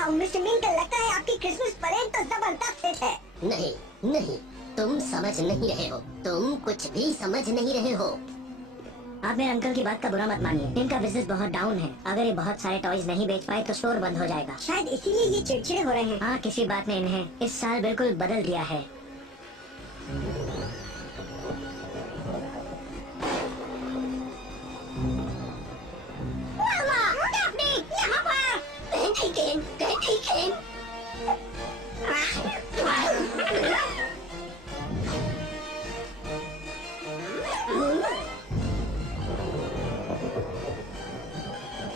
वाह मिस्टर मिंकल, लगता है आपकी क्रिसमस परेड तो जबरदस्त हिट है। नहीं नहीं, तुम समझ नहीं रहे हो, तुम कुछ भी समझ नहीं रहे हो। आप मेरे अंकल की बात का बुरा मत मानिए, इनका बिजनेस बहुत डाउन है। अगर ये बहुत सारे टॉयज नहीं बेच पाए तो स्टोर बंद हो जाएगा। शायद इसीलिए ये चिड़चिड़े हो रहे हैं। हाँ, किसी बात ने इन्हें इस साल बिल्कुल बदल दिया है।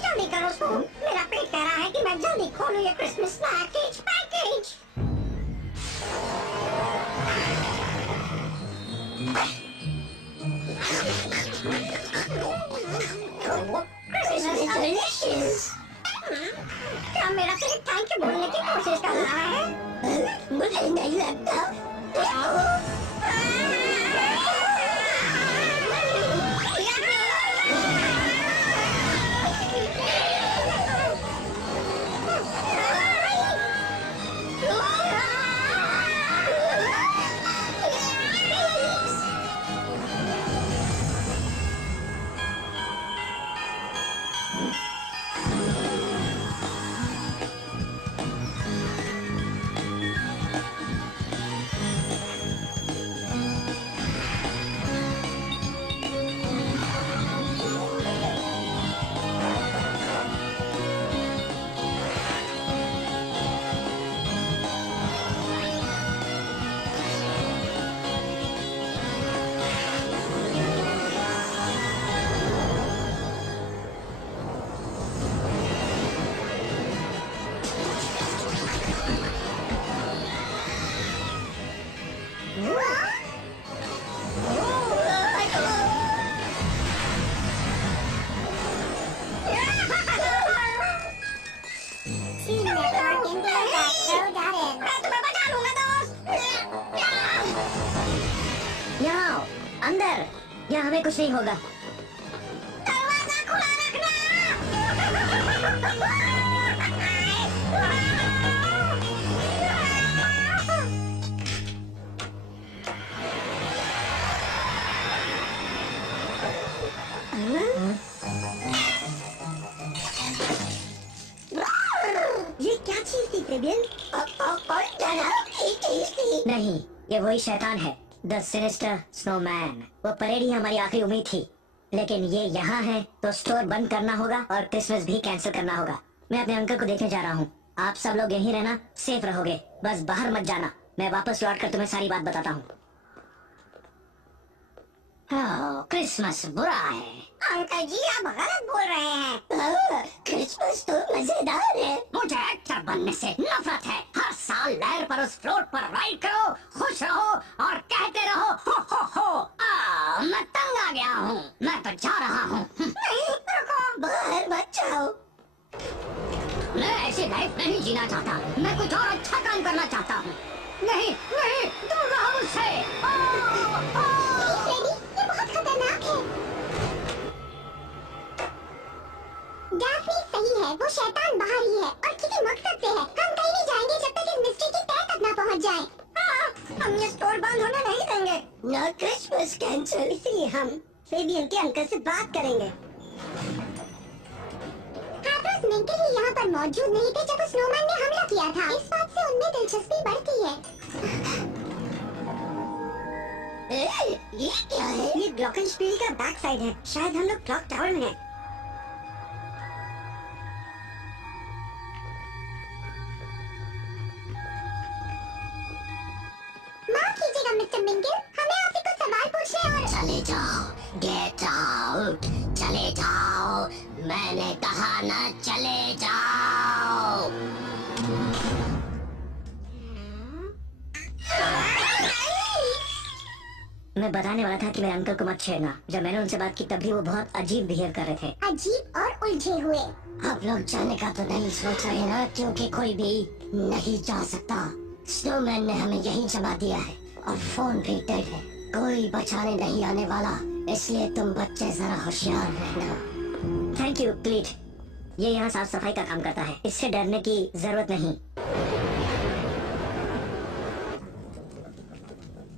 जल्दी करो स्पून, मेरा पेट कह रहा है कि मैं जल्दी खोलूं ये क्रिसमस पैकेज। क्या मेरा पेट थैंक यू बोलने की कोशिश कर रहा है? मुझे नहीं लगता। अंदर, यहाँ हमें कुछ नहीं होगा। दरवाजा खुला रखना। ये क्या चीज थी टेबिल? नहीं, ये वही शैतान है, द सिनिस्टर स्नोमैन। वो परेड ही हमारी आखिरी उम्मीद थी, लेकिन ये यहाँ है तो स्टोर बंद करना होगा और क्रिसमस भी कैंसिल करना होगा। मैं अपने अंकल को देखने जा रहा हूँ। आप सब लोग यहीं रहना, सेफ रहोगे, बस बाहर मत जाना। मैं वापस लौट कर तुम्हें सारी बात बताता हूँ। क्रिसमस बुरा है। अंकल जी आप गलत बोल रहे हैं। क्रिसमस तो मजेदार है। मुझे एक्टर बनने से नफरत है। हर साल लहर पर उस फ्लोट पर राइड करो, खुश रहो और कहते रहो हो। मैं तंग आ गया हूँ, मैं तो जा रहा हूँ। नहीं रुको, बाहर मत जाओ। मैं ऐसी लाइफ नहीं जीना चाहता, मैं कुछ और अच्छा काम करना चाहता हूँ। नहीं नहीं, दूर रहो मुझसे। ये बहुत खतरनाक है। डैफ्नी सही है, वो शैतान बाहर ही है और किसी मकसद से है। हम कहीं नहीं जाएंगे जब तक इस मिस्ट्री की तह तक ना पहुंच जाए। हम ये स्टोर बंद होने नहीं देंगे। ना क्रिसमस कैंसिल। इसलिए हम फेबियन के अंकल से बात करेंगे। हाथरस मिंकल ही यहाँ पर मौजूद नहीं थे जब उस स्नोमैन ने हमला किया था। इस बात से उनमें दिलचस्पी बढ़ती है। ये क्या है? ये ग्लॉकेनस्पील का बैक साइड है। शायद हम लोग क्लॉक टावर में हैं। माफ कीजिएगा मिस्टर मिंकल, हमें आपसे कुछ सवाल पूछने और चले जाओ, गेट आउट, चले जाओ। मैंने कहा ना, चले जाओ। मैं बताने वाला था कि मेरे अंकल को मत छेड़ना। जब मैंने उनसे बात की तब भी वो बहुत अजीब बिहेव कर रहे थे। अजीब और उलझे हुए। आप लोग जाने का तो नहीं सोच रहे ना, क्योंकि कोई भी नहीं जा सकता। स्नोमैन ने हमें यहीं जमा दिया है और फोन भी डेड है। कोई बचाने नहीं आने वाला, इसलिए तुम बच्चे जरा होशियार रहना। Thank you क्लीट। ये यहाँ साफ सफाई का काम करता है, इससे डरने की जरूरत नहीं।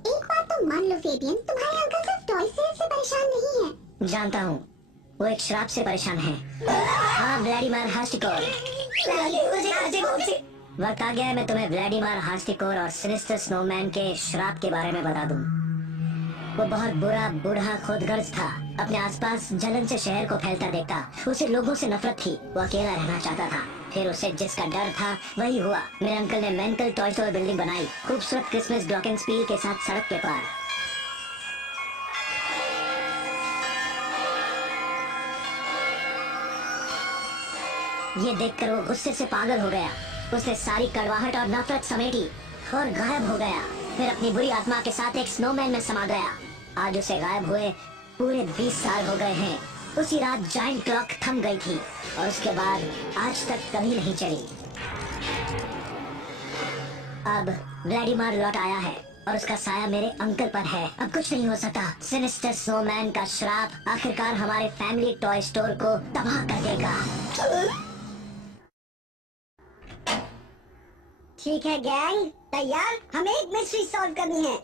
एक बात तो मान लो फेबियन, तुम्हारे अंकल सिर्फ टॉय से परेशान नहीं है। जानता हूँ, वो एक श्राप से परेशान है। हाँ, व्लादिमीर हास्टिकोर। वक्त आ गया है मैं तुम्हें व्लादिमीर हास्टिकोर और सिनिस्टर स्नोमैन के श्राप के बारे में बता दूं। वो बहुत बुरा बूढ़ा खुदगर्ज था, अपने आसपास जलन से शहर को फैलता देखता। उसे लोगों से नफरत थी, वो अकेला रहना चाहता था। फिर उसे जिसका डर था वही हुआ। मेरे अंकल ने मेंटल टॉय स्टोर बिल्डिंग बनाई, खूबसूरत क्रिसमस ग्लॉकेनस्पील के साथ सड़क के पार। ये देखकर वो गुस्से से पागल हो गया। उसने सारी कड़वाहट और नफरत समेटी और गायब हो गया। फिर अपनी बुरी आत्मा के साथ एक स्नोमैन में समा गया। आज उसे गायब हुए पूरे 20 साल हो गए हैं। उसी रात जायंट क्लॉक थम गई थी और उसके बाद आज तक कभी नहीं चली। अब व्लादिमीर लौट आया है और उसका साया मेरे अंकल पर है। अब कुछ नहीं हो सकता। सिनिस्टर स्नोमैन का श्राप आखिरकार हमारे फैमिली टॉय स्टोर को तबाह कर देगा। ठीक है गैंग, तैयार? हमें एक मिस्ट्री सॉल्व करनी है।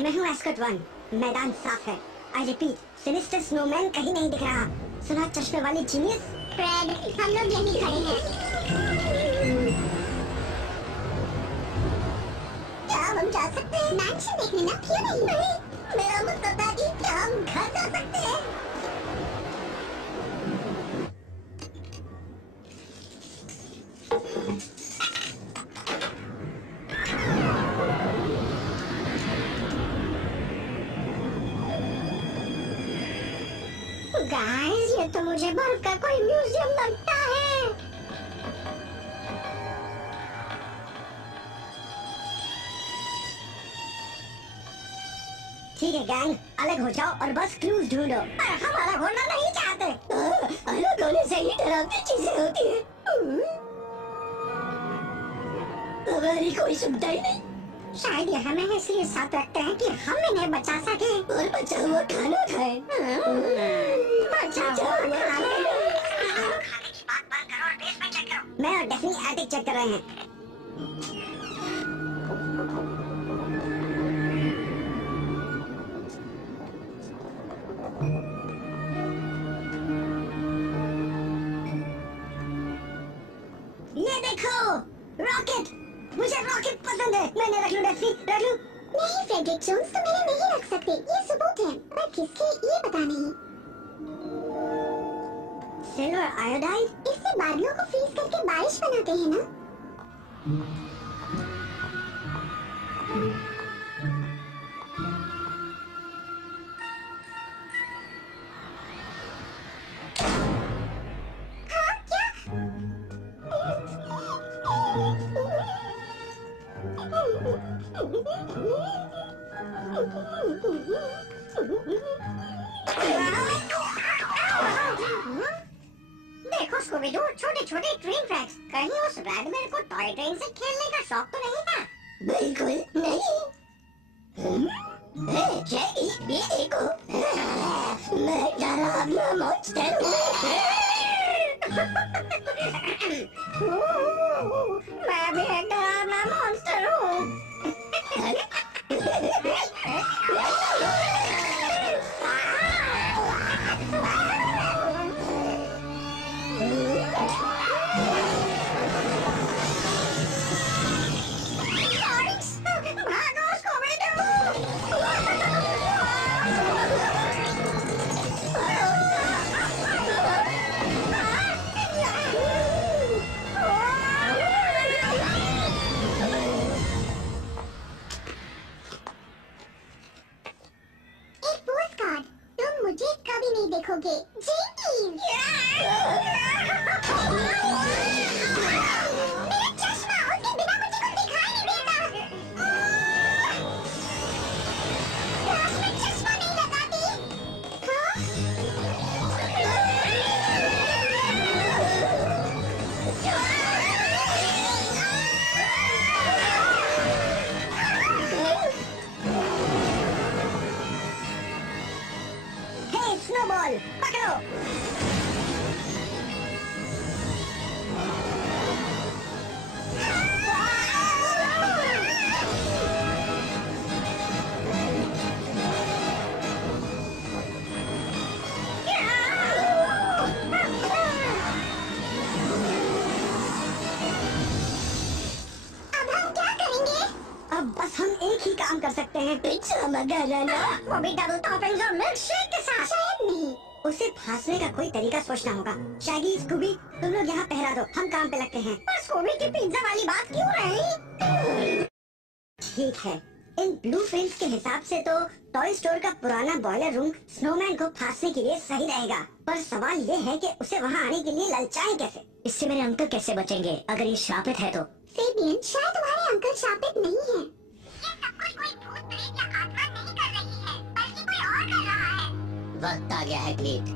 मैं हूँ एस्कॉट 1। मैदान साफ है। आई रिपीट, सिनिस्टर स्नोमैन कहीं नहीं दिख रहा। सुना चश्मे वाली जीनियस? फ्रेड, हम लोग यहीं खड़े हैं। क्या हम जा सकते हैं? मैंशन देखने ना, क्यों नहीं? मेरा मतलब था कि क्या हम घर जा सकते हैं? गाइस, ये तो मुझे बर्फ का कोई म्यूजियम लगता है। ठीक है गैंग, अलग हो जाओ और बस क्लूज ढूंढो। हम अलग होना नहीं चाहते। अलग होने से ही डरावनी चीजें होती है। हमारी कोई सुनता ही नहीं। शायद ये हमें इसलिए साथ रखते हैं कि हम इन्हें बचा सके और बचा हुआ खाना खाए। बचा हुआ खाना। मैं और डेफनी एटिक चेक कर रहे हैं। ये देखो, रॉकेट। मुझे रॉकेट पसंद है। मैंने रख लूं डेफनी, रख लूं? नहीं फ्रेडरिक जोन्स, तुम इन्हें नहीं रख सकते। ये सबूत है, पर किसके ये पता नहीं। Silver iodide? इससे बादलों को फ्रीज करके बारिश बनाते हैं ना? हाँ, क्या? देखो स्कूबी-डू, छोटे-छोटे ट्रेन ट्रैक्स। कहीं उस व्लादिमीर को टॉय ट्रेन से खेलने का शौक तो नहीं था? बिल्कुल नहीं। जैकी, ये देखो, मैं डरावना मॉन्स्टर हूँ। मैं भी एक डरावना मॉन्स्टर हूँ। भागो स्कूबी-डू। एक पोस्टकार्ड। तुम मुझे कभी नहीं देखोगे, जेकी। काम कर सकते हैं। पिज्जा मंगाना ना, वो भी डबल टॉपिंग्स और मिल्क शेक के साथ। शायद नहीं। उसे फांसने का कोई तरीका सोचना होगा। शैगी, स्कूबी, तुम लोग यहाँ पहरा दो, हम काम पे लगते हैं। पर स्कूबी की पिज्जा वाली बात क्यों रही? ठीक है, इन ब्लू फिल्म्स के हिसाब से तो टॉय स्टोर का पुराना बॉयलर रूम स्नोमैन को फांसने के लिए सही रहेगा। पर सवाल ये है कि उसे वहाँ आने के लिए ललचाएं कैसे? इससे मेरे अंकल कैसे बचेंगे अगर ये श्रापित है तो? फेबियन, शायद तुम्हारे अंकल शापित नहीं है। ये सब कुछ कोई भूत प्रेत या आत्मा नहीं कर रही है, बल्कि कोई और कर रहा है। वक्त आ गया है ग्लीट,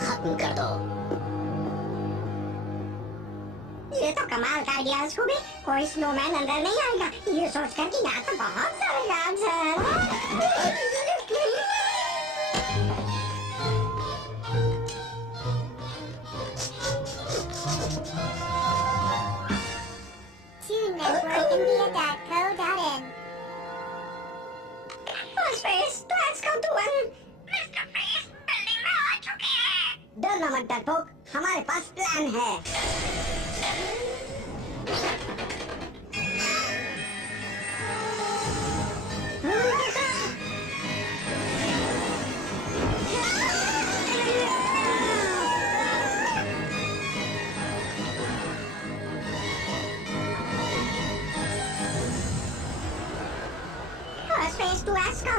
खत्म कर दो। ये तो कमाल कर दिया स्कूबी, कोई स्नोमैन अंदर नहीं आएगा, ये सोचकर कि यहाँ तो बहुत सारे राज हैं। डरना मत डरपोक, हमारे पास प्लान है।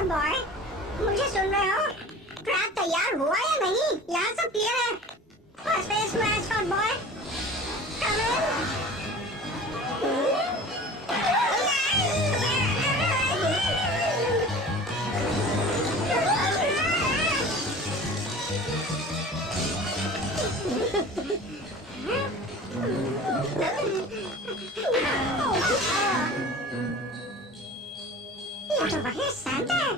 बॉय, मुझे सुन रहे हो? ट्रैप तैयार हुआ या नहीं? यहाँ सब क्लियर है। First base to escort boy, come in. ये तो वही सैंटा है।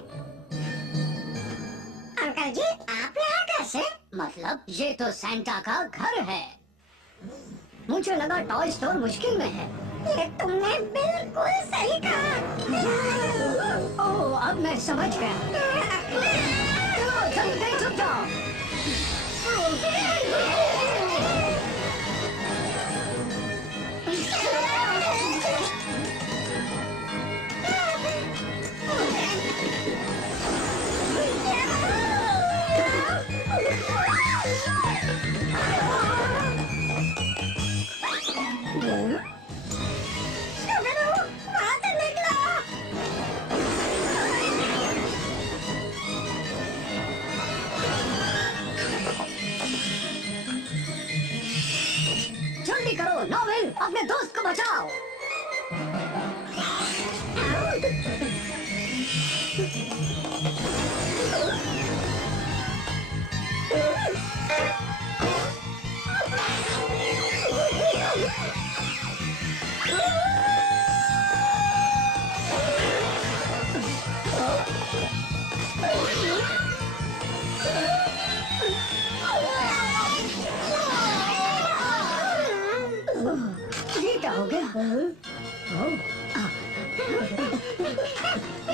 अंकल जी, आप यहाँ कैसे? मतलब ये तो सैंटा का घर है। मुझे लगा टॉय स्टोर मुश्किल में है। ये तुमने बिल्कुल सही कहा। ओह, अब मैं समझ गया। चलो जल्दी छुप जाओ। जल्दी करो नॉवेल, अपने दोस्त को बचाओ। ये क्या हो गया?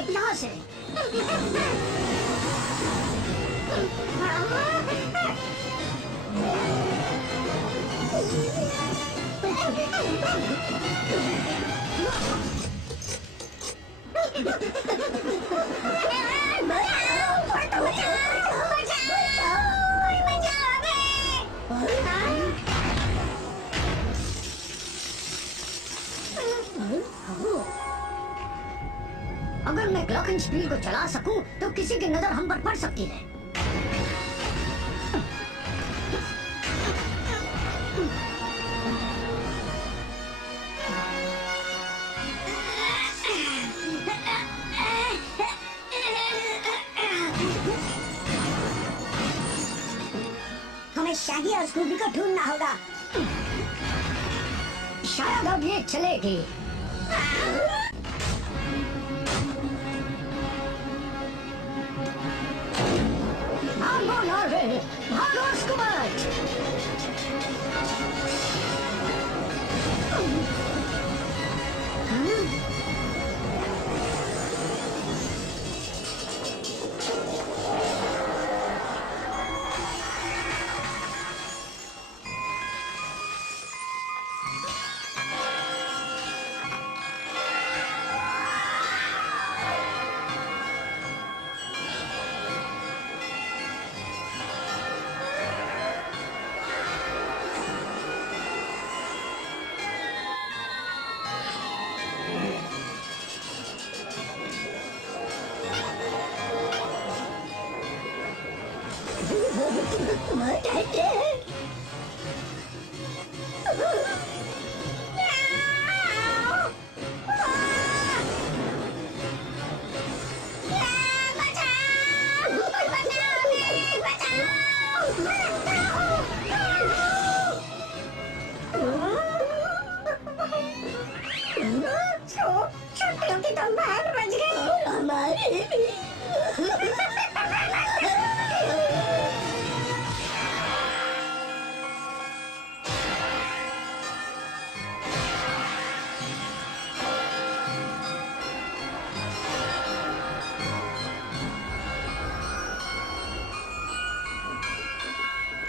यहाँ से अगर मैं ग्लॉकिंस्पील को चला सकूं तो किसी की नजर हम पर पड़ सकती है। हमें शैगी और स्कूबी को ढूंढना होगा। शायद अब ये चलेगी। भागो नॉर्वे, भागो स्कूबर्ट। बहुत ठंडे हैं। छोटे तो बाहर बच गए हमारे भी।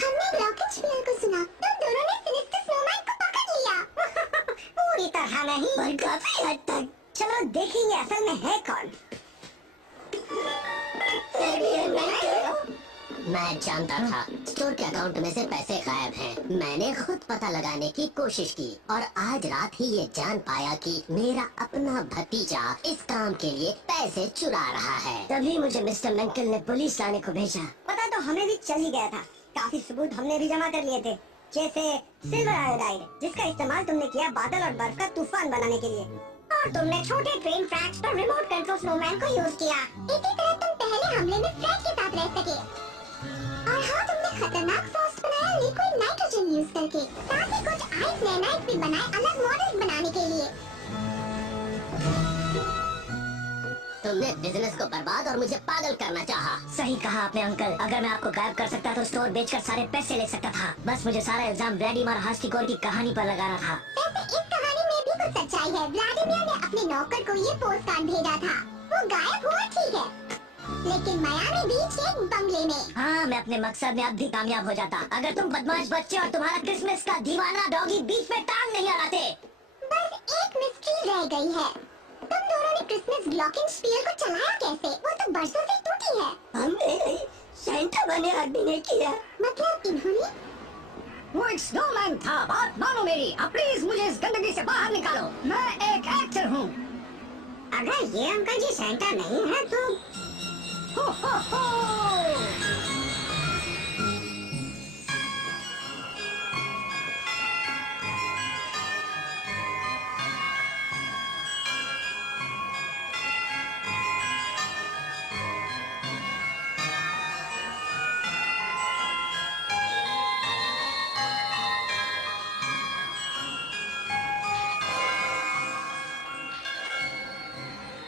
हमने रॉकेट स्पीयर को सुना, तुम दोनों ने सिनिस्टर स्नोमैन को पकड़ लिया। पूरी तरह नहीं, पर काफी हद तक। चलो देखेंगे असल में है कौन। मैं जानता था स्टोर के अकाउंट में से पैसे गायब हैं। मैंने खुद पता लगाने की कोशिश की और आज रात ही ये जान पाया कि मेरा अपना भतीजा इस काम के लिए पैसे चुरा रहा है। तभी मुझे मिस्टर मेंकल ने पुलिस लाने को भेजा। पता तो हमें भी चल ही गया था। काफी सबूत हमने भी जमा कर लिए थे, जैसे सिल्वर आयोडाइड, जिसका इस्तेमाल तुमने किया बादल और बर्फ का तूफान बनाने के लिए, और तुमने छोटे ट्रेन ट्रैक्स पर रिमोट कंट्रोल स्नोमैन को यूज किया। इसी तरह तुम पहले हमले में फ्रेड के साथ रह सके। और हाँ, तुमने खतरनाक सॉस बनाया लिक्विड नाइट्रोजन यूज करके। साथ ही कुछ आइस नैनाइट भी बनाए अलग मॉडल्स बनाने के लिए। तुमने बिजनेस को बर्बाद और मुझे पागल करना चाहा। सही कहा आपने अंकल। अगर मैं आपको गायब कर सकता तो स्टोर बेचकर सारे पैसे ले सकता था। बस मुझे सारा इल्जाम व्लादिमीर हास्टिकोर की कहानी पर लगाना था। वैसे इस कहानी में भी कुछ सच्चाई है। व्लादिमीर ने अपने नौकर को ये पोस्ट कार्ड भेजा था। वो गायब हुआ ठीक है, लेकिन मियामी बीच के एक बंगले में। हाँ, मैं अपने मकसद में अब भी कामयाब हो जाता अगर तुम बदमाश बच्चे और तुम्हारा क्रिसमस का दीवाना डॉगी बीच में टांग नहीं अड़ाते। बस एक मिस्ट्री रह गई है। तुम दोनों ने क्रिसमस ग्लॉकिंग स्पीयर को चलाया कैसे? वो तो बरसों से टूटी है। हमने नहीं, सेंटा बने आदमी ने किया। मतलब इन्होंने? वो एक स्नोमैन था। बात मानो मेरी। अब प्लीज मुझे इस गंदगी से बाहर निकालो। मैं एक एक्टर हूँ। अगर ये अंकल जी सेंटा नहीं है तो हो हो हो।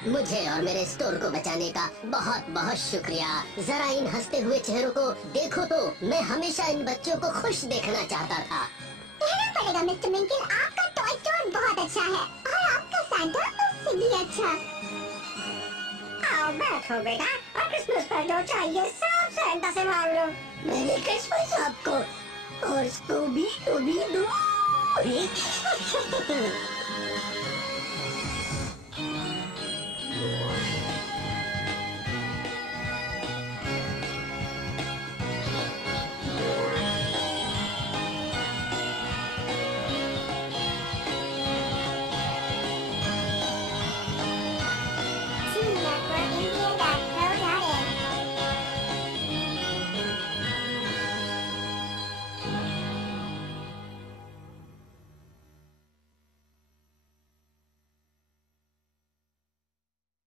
मुझे और मेरे स्टोर को बचाने का बहुत बहुत शुक्रिया। जरा इन हंसते हुए चेहरों को देखो तो मैं हमेशा इन बच्चों को खुश देखना चाहता था। कहना पड़ेगा मिस्टर मिंकल, आपका टॉय स्टोर बहुत अच्छा है और आपका सैंटा उससे भी अच्छा। आओ बैठो बेटा, और क्रिसमस पर जो चाहिए सब सैंटा से मांग लो। मेरी क्रिसमस आपको और स्कूबी डूबी डू।